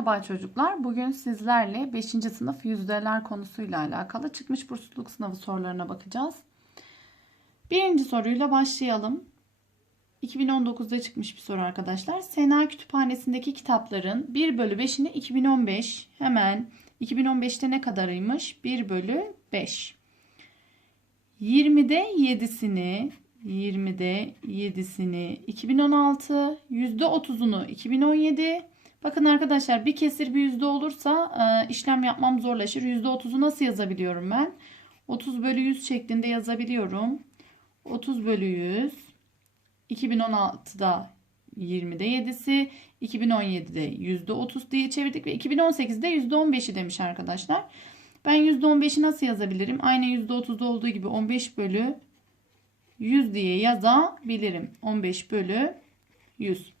Merhaba çocuklar. Bugün sizlerle 5. sınıf yüzdeler konusuyla alakalı çıkmış bursluluk sınavı sorularına bakacağız. Birinci soruyla başlayalım. 2019'da çıkmış bir soru arkadaşlar. Sena Kütüphanesi'ndeki kitapların 1 bölü 5'ini 2015 hemen 2015'te ne kadarıymış? 1 bölü 5. 20'de 7'sini 20'de 7'sini 2016, %30'unu 2017. Bakın arkadaşlar bir kesir bir yüzde olursa e, işlem yapmam zorlaşır. %30'u nasıl yazabiliyorum ben? 30 bölü 100 şeklinde yazabiliyorum. 30 bölü 100 2016'da 20'de 7'si 2017'de %30 diye çevirdik ve 2018'de %15'i demiş arkadaşlar. Ben %15'i nasıl yazabilirim? Aynı %30'da olduğu gibi 15 bölü 100 diye yazabilirim. 15 bölü 100.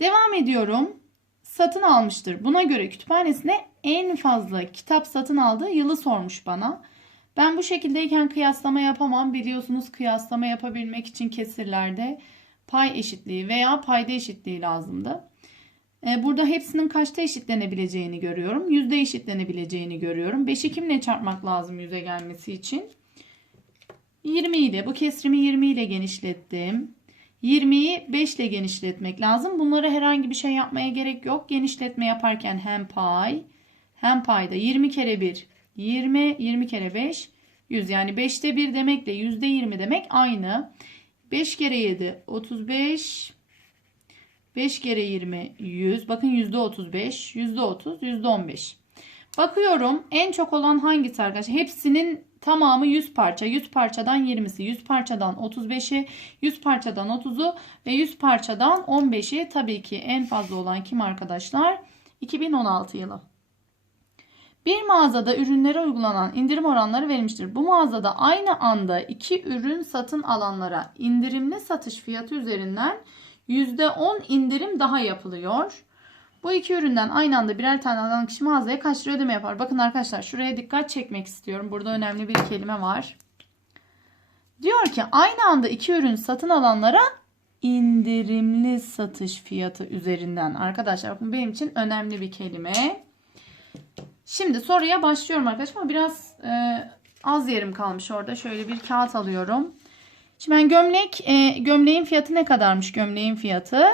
Devam ediyorum. Satın almıştır. Buna göre kütüphanesine en fazla kitap satın aldığı yılı sormuş bana. Ben bu şekildeyken kıyaslama yapamam. Biliyorsunuz kıyaslama yapabilmek için kesirlerde pay eşitliği veya payda eşitliği lazımdı. E, burada hepsinin kaçta eşitlenebileceğini görüyorum. Yüzde eşitlenebileceğini görüyorum. 5'i kimle çarpmak lazım yüze gelmesi için? 20 ile bu kesrimi 20 ile genişlettim. 20'yi 5 ile genişletmek lazım. Bunlara herhangi bir şey yapmaya gerek yok. Genişletme yaparken hem pay hem payda 20 kere 1 20 20 kere 5 100 yani 5'te 1 demekle %20 demek aynı. 5 kere 7 35 5 kere 20 100 bakın %35 %30 %15 bakıyorum en çok olan hangisi arkadaşlar hepsinin Tamamı 100 parça. 100 parçadan 20'si, 100 parçadan 35'i, 100 parçadan 30'u ve 100 parçadan 15'i tabii ki en fazla olan kim arkadaşlar? 2016 yılı. Bir mağazada ürünlere uygulanan indirim oranları verilmiştir. Bu mağazada aynı anda iki ürün satın alanlara indirimli satış fiyatı üzerinden %10 indirim daha yapılıyor. Bu iki üründen aynı anda birer tane alan kişi mağazaya kaç lira ödeme yapar? Bakın arkadaşlar şuraya dikkat çekmek istiyorum. Burada önemli bir kelime var. Diyor ki aynı anda iki ürün satın alanlara indirimli satış fiyatı üzerinden. Arkadaşlar bakın benim için önemli bir kelime. Şimdi soruya başlıyorum arkadaşlar biraz e, az yerim kalmış orada. Şöyle bir kağıt alıyorum. Şimdi ben gömlek, e, gömleğin fiyatı ne kadarmış gömleğin fiyatı?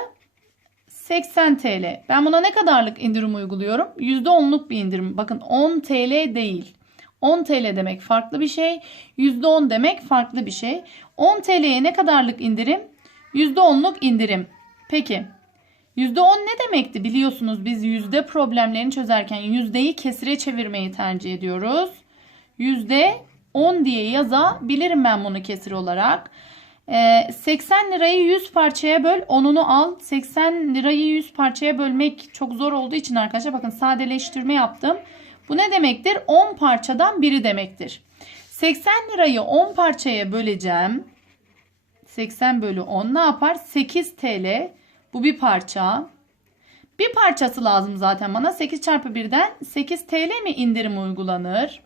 80 TL. Ben buna ne kadarlık indirim uyguluyorum? %10'luk bir indirim. Bakın 10 TL değil. 10 TL demek farklı bir şey. %10 demek farklı bir şey. 10 TL'ye ne kadarlık indirim? %10'luk indirim. Peki. %10 ne demekti? Biliyorsunuz biz yüzde problemlerini çözerken yüzdeyi kesire çevirmeyi tercih ediyoruz. %10 diye yazabilirim ben bunu kesir olarak. 80 ee, lirayı 100 parçaya böl. Onunu al. 80 lirayı 100 parçaya bölmek çok zor olduğu için arkadaşlar bakın sadeleştirme yaptım. Bu ne demektir? 10 parçadan biri demektir. 80 lirayı 10 parçaya böleceğim. 80 bölü 10 ne yapar? 8 TL. Bu bir parça. Bir parçası lazım zaten bana. 8 çarpı 1'den 8 TL mi indirim uygulanır?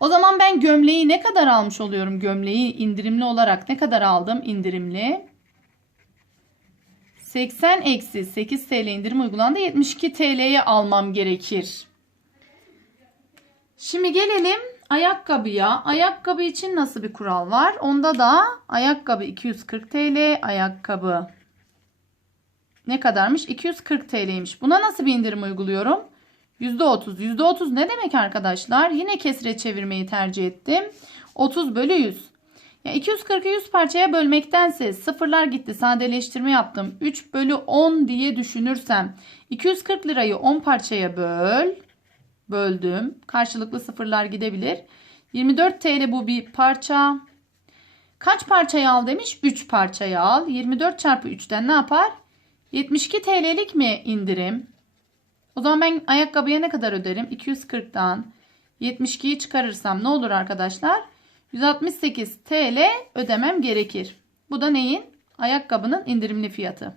O zaman ben gömleği ne kadar almış oluyorum? Gömleği indirimli olarak ne kadar aldım? İndirimli. 80 eksi 8 TL indirim uygulandı. 72 TL'ye almam gerekir. Şimdi gelelim ayakkabıya. Ayakkabı için nasıl bir kural var? Onda da ayakkabı 240 TL. Ayakkabı ne kadarmış? 240 TL'ymiş. Buna nasıl bir indirim uyguluyorum? %30. %30 ne demek arkadaşlar? Yine kesire çevirmeyi tercih ettim. 30 bölü 100. Ya 240'ı 100 parçaya bölmektense sıfırlar gitti sadeleştirme yaptım. 3 bölü 10 diye düşünürsem 240 lirayı 10 parçaya böl. Böldüm. Karşılıklı sıfırlar gidebilir. 24 TL bu bir parça. Kaç parçayı al demiş? 3 parçayı al. 24 çarpı 3'ten ne yapar? 72 TL'lik mi indirim? O zaman ben ayakkabıya ne kadar öderim? 240'dan 72'yi çıkarırsam ne olur arkadaşlar? 168 TL ödemem gerekir. Bu da neyin? Ayakkabının indirimli fiyatı.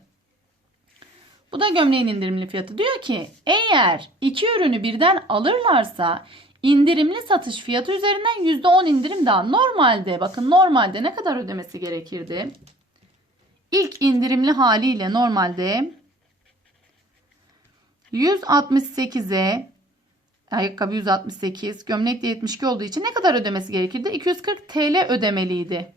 Bu da gömleğin indirimli fiyatı. Diyor ki eğer iki ürünü birden alırlarsa indirimli satış fiyatı üzerinden %10 indirim daha. Normalde bakın normalde ne kadar ödemesi gerekirdi? İlk indirimli haliyle normalde 168'e ayakkabı 168, gömlek de 72 olduğu için ne kadar ödemesi gerekirdi? 240 TL ödemeliydi.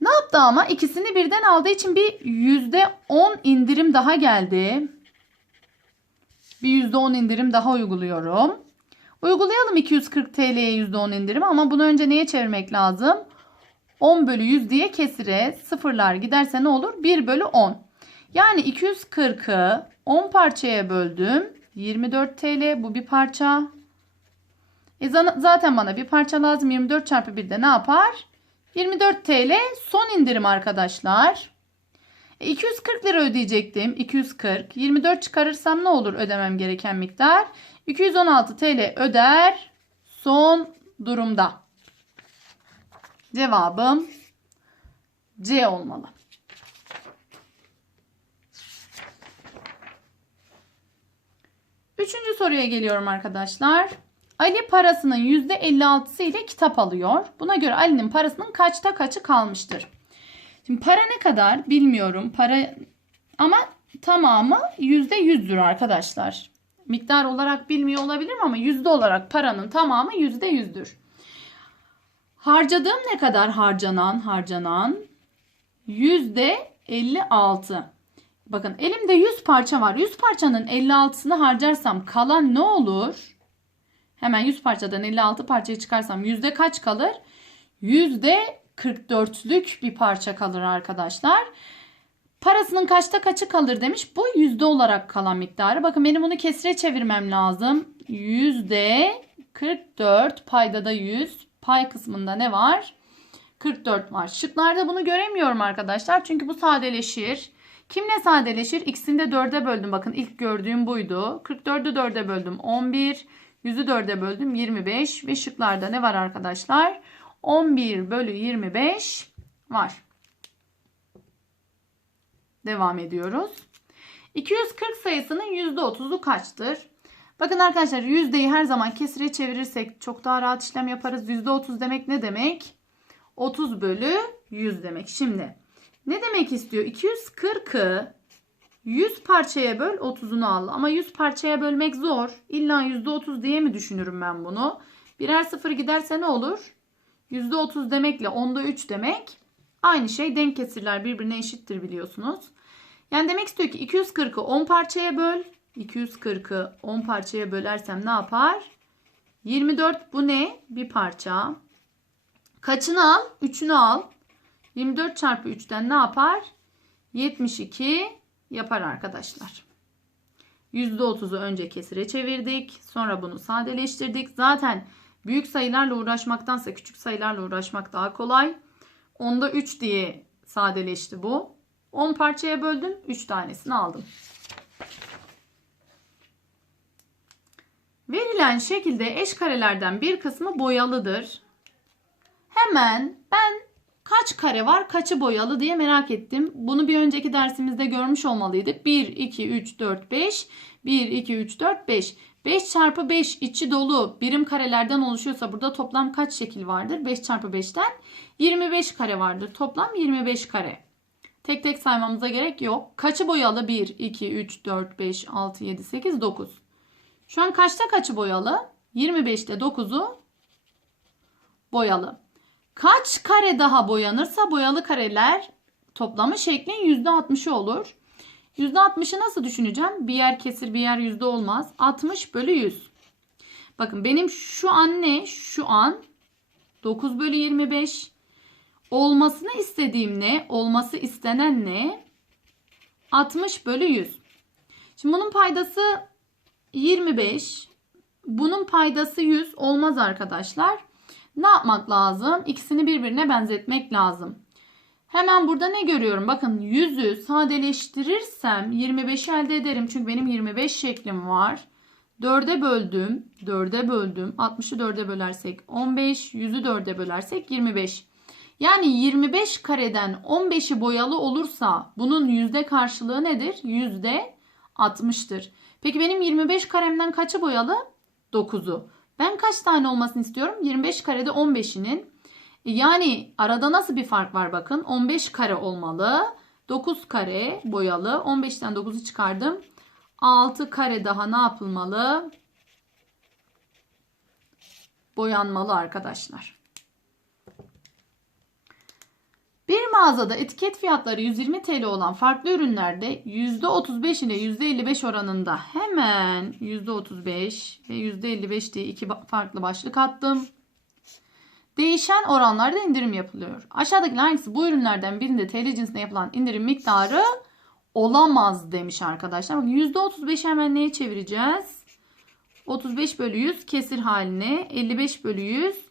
Ne yaptı ama? İkisini birden aldığı için bir %10 indirim daha geldi. Bir %10 indirim daha uyguluyorum. Uygulayalım 240 TL'ye %10 indirim ama bunu önce neye çevirmek lazım? 10 bölü 100 diye kesire sıfırlar giderse ne olur? 1 bölü 10. Yani 240'ı 10 parçaya böldüm. 24 TL bu bir parça. E zaten bana bir parça lazım. 24 çarpı 1 de ne yapar? 24 TL son indirim arkadaşlar. E 240 lira ödeyecektim. 240. 24 çıkarırsam ne olur ödemem gereken miktar? 216 TL öder son durumda. Cevabım C olmalı. Üçüncü soruya geliyorum arkadaşlar. Ali parasının %56'sı ile kitap alıyor. Buna göre Ali'nin parasının kaçta kaçı kalmıştır? Şimdi para ne kadar bilmiyorum. Para ama tamamı %100'dür arkadaşlar. Miktar olarak bilmiyor olabilirim ama yüzde olarak paranın tamamı %100'dür. Harcadığım ne kadar harcanan harcanan %56. Bakın elimde 100 parça var. 100 parçanın 56'sını harcarsam kalan ne olur? Hemen 100 parçadan 56 parçayı çıkarsam yüzde kaç kalır? Yüzde 44'lük bir parça kalır arkadaşlar. Parasının kaçta kaçı kalır demiş. Bu yüzde olarak kalan miktarı. Bakın benim bunu kesire çevirmem lazım. Yüzde 44 payda da 100. Pay kısmında ne var? 44 var. Şıklarda bunu göremiyorum arkadaşlar. Çünkü bu sadeleşir. Kimle sadeleşir? İkisini de 4'e böldüm. Bakın ilk gördüğüm buydu. 44'ü 4'e böldüm. 11. 100'ü 4'e böldüm 25 ve şıklarda ne var arkadaşlar? 11 bölü 25 var. Devam ediyoruz. 240 sayısının %30'u kaçtır? Bakın arkadaşlar yüzdeyi her zaman kesire çevirirsek çok daha rahat işlem yaparız. %30 demek ne demek? 30 bölü 100 demek. Şimdi ne demek istiyor? 240'ı 100 parçaya böl 30'unu al. Ama 100 parçaya bölmek zor. İlla %30 diye mi düşünürüm ben bunu? Birer sıfır giderse ne olur? %30 demekle onda 3 demek aynı şey. Denk kesirler birbirine eşittir biliyorsunuz. Yani demek istiyor ki 240'ı 10 parçaya böl. 240'ı 10 parçaya bölersem ne yapar? 24 bu ne? Bir parça. Kaçını al? 3'ünü al. 24 çarpı 3'ten ne yapar? 72 yapar arkadaşlar. %30'u önce kesire çevirdik. Sonra bunu sadeleştirdik. Zaten büyük sayılarla uğraşmaktansa küçük sayılarla uğraşmak daha kolay. Onda 3 diye sadeleşti bu. 10 parçaya böldüm. 3 tanesini aldım. Verilen şekilde eş karelerden bir kısmı boyalıdır. Hemen ben kaç kare var kaçı boyalı diye merak ettim. Bunu bir önceki dersimizde görmüş olmalıydık. 1, 2, 3, 4, 5. 1, 2, 3, 4, 5. 5 çarpı 5 içi dolu birim karelerden oluşuyorsa burada toplam kaç şekil vardır? 5 çarpı 5'ten 25 kare vardır. Toplam 25 kare. Tek tek saymamıza gerek yok. Kaçı boyalı? 1, 2, 3, 4, 5, 6, 7, 8, 9. Şu an kaçta kaçı boyalı? 25'te 9'u boyalı. Kaç kare daha boyanırsa boyalı kareler toplamı şeklin %60'ı olur. %60'ı nasıl düşüneceğim? Bir yer kesir bir yer yüzde olmaz. 60 bölü 100. Bakın benim şu an ne? Şu an 9 bölü 25. Olmasını istediğim ne? Olması istenen ne? 60 bölü 100. Şimdi bunun paydası 25. Bunun paydası 100 olmaz arkadaşlar. Ne yapmak lazım? İkisini birbirine benzetmek lazım. Hemen burada ne görüyorum? Bakın 100'ü sadeleştirirsem 25'i elde ederim. Çünkü benim 25 şeklim var. 4'e böldüm. 4'e böldüm. 60'ı 4'e bölersek 15. 100'ü 4'e bölersek 25. Yani 25 kareden 15'i boyalı olursa bunun yüzde karşılığı nedir? Yüzde 60'tır. Peki benim 25 karemden kaçı boyalı? 9'u. Ben kaç tane olmasını istiyorum? 25 karede 15'inin. Yani arada nasıl bir fark var bakın. 15 kare olmalı. 9 kare boyalı. 15'ten 9'u çıkardım. 6 kare daha ne yapılmalı? Boyanmalı arkadaşlar. Bir mağazada etiket fiyatları 120 TL olan farklı ürünlerde %35 ile %55 oranında hemen %35 ve %55 diye iki farklı başlık attım. Değişen oranlarda indirim yapılıyor. Aşağıdaki hangisi bu ürünlerden birinde TL cinsine yapılan indirim miktarı olamaz demiş arkadaşlar. Bakın %35 hemen neye çevireceğiz? 35 bölü 100 kesir haline 55 bölü 100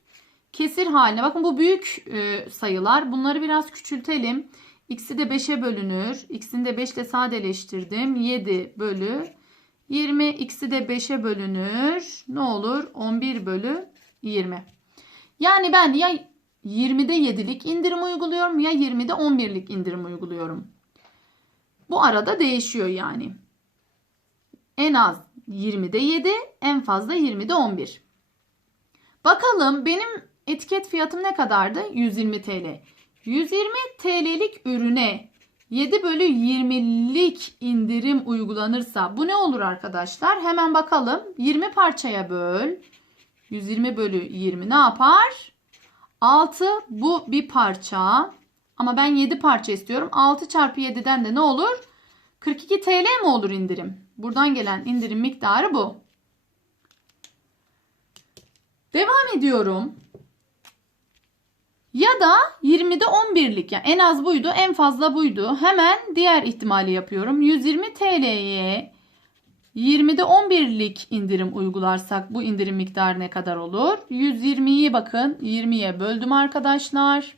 kesir haline. Bakın bu büyük e, sayılar. Bunları biraz küçültelim. X'i de 5'e bölünür. X'ini de 5 ile sadeleştirdim. 7 bölü 20. X'i de 5'e bölünür. Ne olur? 11 bölü 20. Yani ben ya 20'de 7'lik indirim uyguluyorum ya 20'de 11'lik indirim uyguluyorum. Bu arada değişiyor yani. En az 20'de 7, en fazla 20'de 11. Bakalım benim etiket fiyatım ne kadardı? 120 TL. 120 TL'lik ürüne 7 bölü 20'lik indirim uygulanırsa bu ne olur arkadaşlar? Hemen bakalım. 20 parçaya böl. 120 bölü 20 ne yapar? 6 bu bir parça. Ama ben 7 parça istiyorum. 6 çarpı 7'den de ne olur? 42 TL mi olur indirim? Buradan gelen indirim miktarı bu. Devam ediyorum. Ya da 20'de 11'lik yani en az buydu en fazla buydu. Hemen diğer ihtimali yapıyorum. 120 TL'ye 20'de 11'lik indirim uygularsak bu indirim miktarı ne kadar olur? 120'yi bakın 20'ye böldüm arkadaşlar.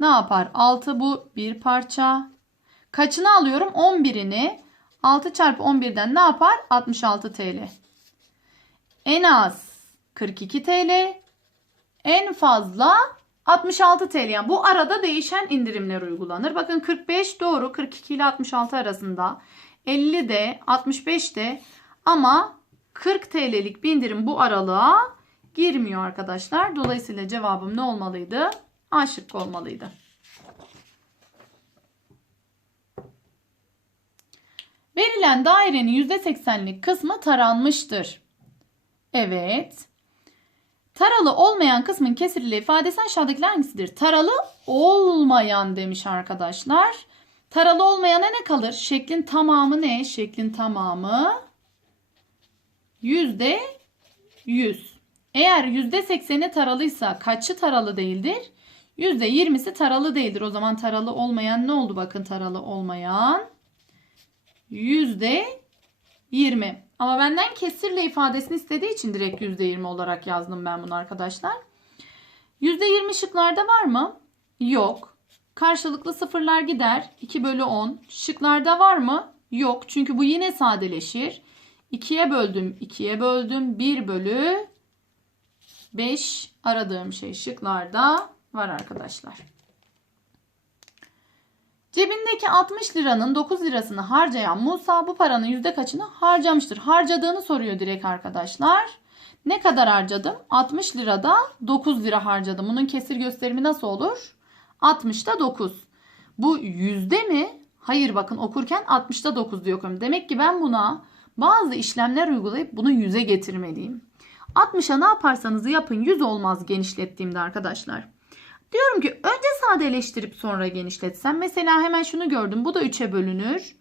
Ne yapar? 6 bu bir parça. Kaçını alıyorum? 11'ini. 6 çarpı 11'den ne yapar? 66 TL. En az 42 TL. En fazla 66 TL. Yani bu arada değişen indirimler uygulanır. Bakın 45 doğru. 42 ile 66 arasında. 50 de 65 de ama 40 TL'lik bir indirim bu aralığa girmiyor arkadaşlar. Dolayısıyla cevabım ne olmalıydı? A şıkkı olmalıydı. Verilen dairenin %80'lik kısmı taranmıştır. Evet. Taralı olmayan kısmın kesirli ifadesi aşağıdakiler hangisidir? Taralı olmayan demiş arkadaşlar. Taralı olmayana ne kalır? Şeklin tamamı ne? Şeklin tamamı yüzde yüz. Eğer yüzde sekseni taralıysa kaçı taralı değildir? Yüzde yirmisi taralı değildir. O zaman taralı olmayan ne oldu? Bakın taralı olmayan yüzde yirmi. Ama benden kesirle ifadesini istediği için direkt yüzde yirmi olarak yazdım ben bunu arkadaşlar. Yüzde yirmi şıklarda var mı? Yok. Karşılıklı sıfırlar gider. 2 bölü 10. Şıklarda var mı? Yok. Çünkü bu yine sadeleşir. 2'ye böldüm. 2'ye böldüm. 1 bölü 5 aradığım şey şıklarda var arkadaşlar. Cebindeki 60 liranın 9 lirasını harcayan Musa bu paranın yüzde kaçını harcamıştır? Harcadığını soruyor direkt arkadaşlar. Ne kadar harcadım? 60 lirada 9 lira harcadım. Bunun kesir gösterimi nasıl olur? 60'ta 9. Bu yüzde mi? Hayır bakın okurken 60'ta 9 diyor. Demek ki ben buna bazı işlemler uygulayıp bunu 100'e getirmeliyim. 60'a ne yaparsanız yapın 100 olmaz genişlettiğimde arkadaşlar. Diyorum ki önce sadeleştirip sonra genişletsem. Mesela hemen şunu gördüm. Bu da 3'e bölünür.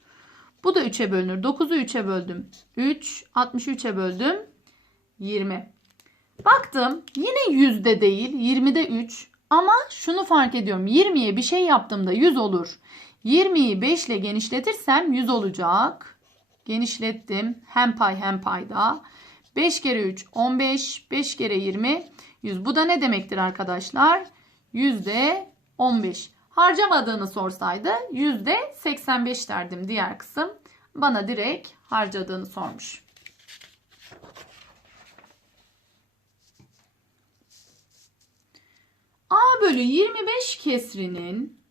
Bu da 3'e bölünür. 9'u 3'e böldüm. 3, 60'ı 3'e böldüm. 20. Baktım yine yüzde değil 20'de 3 ama şunu fark ediyorum 20'ye bir şey yaptığımda 100 olur. 20'yi 5 ile genişletirsem 100 olacak. Genişlettim hem pay hem payda. 5 kere 3 15 5 kere 20 100 bu da ne demektir arkadaşlar? Yüzde 15. Harcamadığını sorsaydı yüzde 85 derdim diğer kısım. Bana direkt harcadığını sormuş. A bölü 25 kesrinin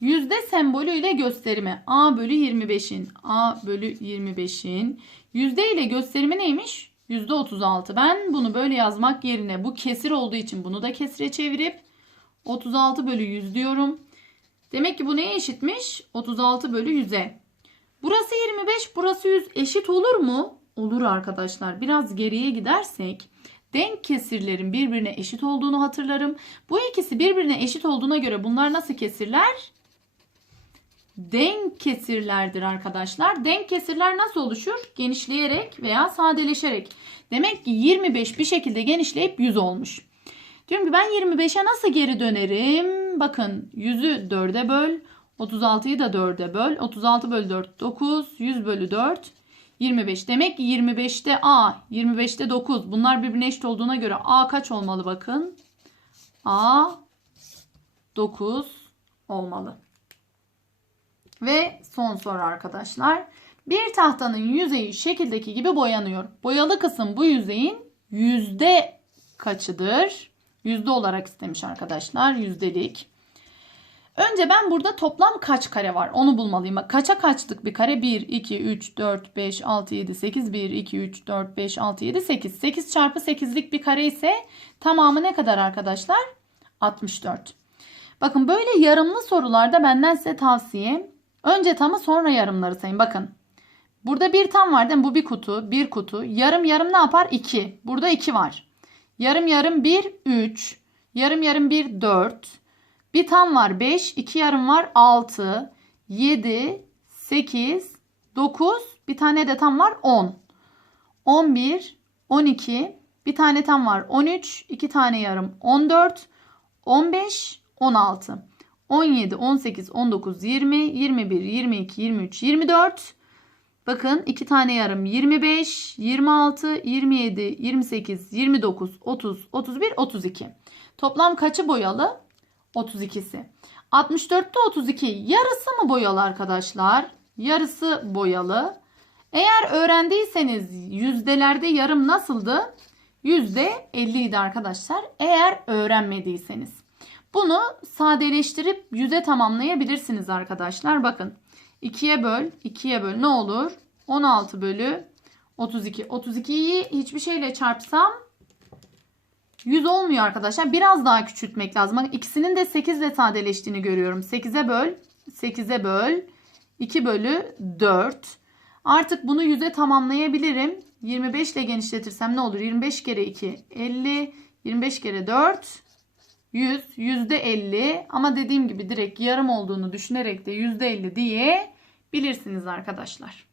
yüzde sembolü ile gösterimi. A bölü 25'in A bölü 25'in yüzde ile gösterimi neymiş? Yüzde 36. Ben bunu böyle yazmak yerine bu kesir olduğu için bunu da kesire çevirip 36 bölü 100 diyorum. Demek ki bu neye eşitmiş? 36 bölü 100'e. Burası 25, burası 100 eşit olur mu? Olur arkadaşlar. Biraz geriye gidersek denk kesirlerin birbirine eşit olduğunu hatırlarım. Bu ikisi birbirine eşit olduğuna göre bunlar nasıl kesirler? Denk kesirlerdir arkadaşlar. Denk kesirler nasıl oluşur? Genişleyerek veya sadeleşerek. Demek ki 25 bir şekilde genişleyip 100 olmuş. Diyorum ki ben 25'e nasıl geri dönerim? Bakın 100'ü 4'e böl. 36'yı da 4'e böl. 36 bölü 4 9. 100 bölü 4 25. Demek ki 25'te A, 25'te 9. Bunlar birbirine eşit olduğuna göre A kaç olmalı bakın? A 9 olmalı. Ve son soru arkadaşlar. Bir tahtanın yüzeyi şekildeki gibi boyanıyor. Boyalı kısım bu yüzeyin yüzde kaçıdır? Yüzde olarak istemiş arkadaşlar. Yüzdelik. Önce ben burada toplam kaç kare var onu bulmalıyım. Kaça kaçlık bir kare? 1, 2, 3, 4, 5, 6, 7, 8. 1, 2, 3, 4, 5, 6, 7, 8. 8 çarpı 8'lik bir kare ise tamamı ne kadar arkadaşlar? 64. Bakın böyle yarımlı sorularda benden size tavsiye. Önce tamı sonra yarımları sayın. Bakın. Burada bir tam var değil mi? Bu bir kutu. Bir kutu. Yarım yarım ne yapar? 2. Burada 2 var. Yarım yarım 1, 3. Yarım yarım 1, 4. Bir tam var 5. 2 yarım var 6. 7, 8, 9. Bir tane de tam var 10. 11, 12. Bir tane tam var 13. 2 tane yarım 14. 15, 16. 17, 18, 19, 20, 21, 22, 23, 24. Bakın iki tane yarım 25, 26, 27, 28, 29, 30, 31, 32. Toplam kaçı boyalı? 32'si. 64'te 32 yarısı mı boyalı arkadaşlar? Yarısı boyalı. Eğer öğrendiyseniz yüzdelerde yarım nasıldı? Yüzde 50 idi arkadaşlar. Eğer öğrenmediyseniz. Bunu sadeleştirip yüze tamamlayabilirsiniz arkadaşlar. Bakın 2'ye böl, 2'ye böl ne olur? 16 bölü 32. 32'yi hiçbir şeyle çarpsam 100 olmuyor arkadaşlar. Biraz daha küçültmek lazım. Bakın ikisinin de 8 ile sadeleştiğini görüyorum. 8'e böl, 8'e böl, 2 bölü 4. Artık bunu 100'e tamamlayabilirim. 25 ile genişletirsem ne olur? 25 kere 2 50, 25 kere 4 100, yüzde 50 ama dediğim gibi direkt yarım olduğunu düşünerek de yüzde 50 diye bilirsiniz arkadaşlar.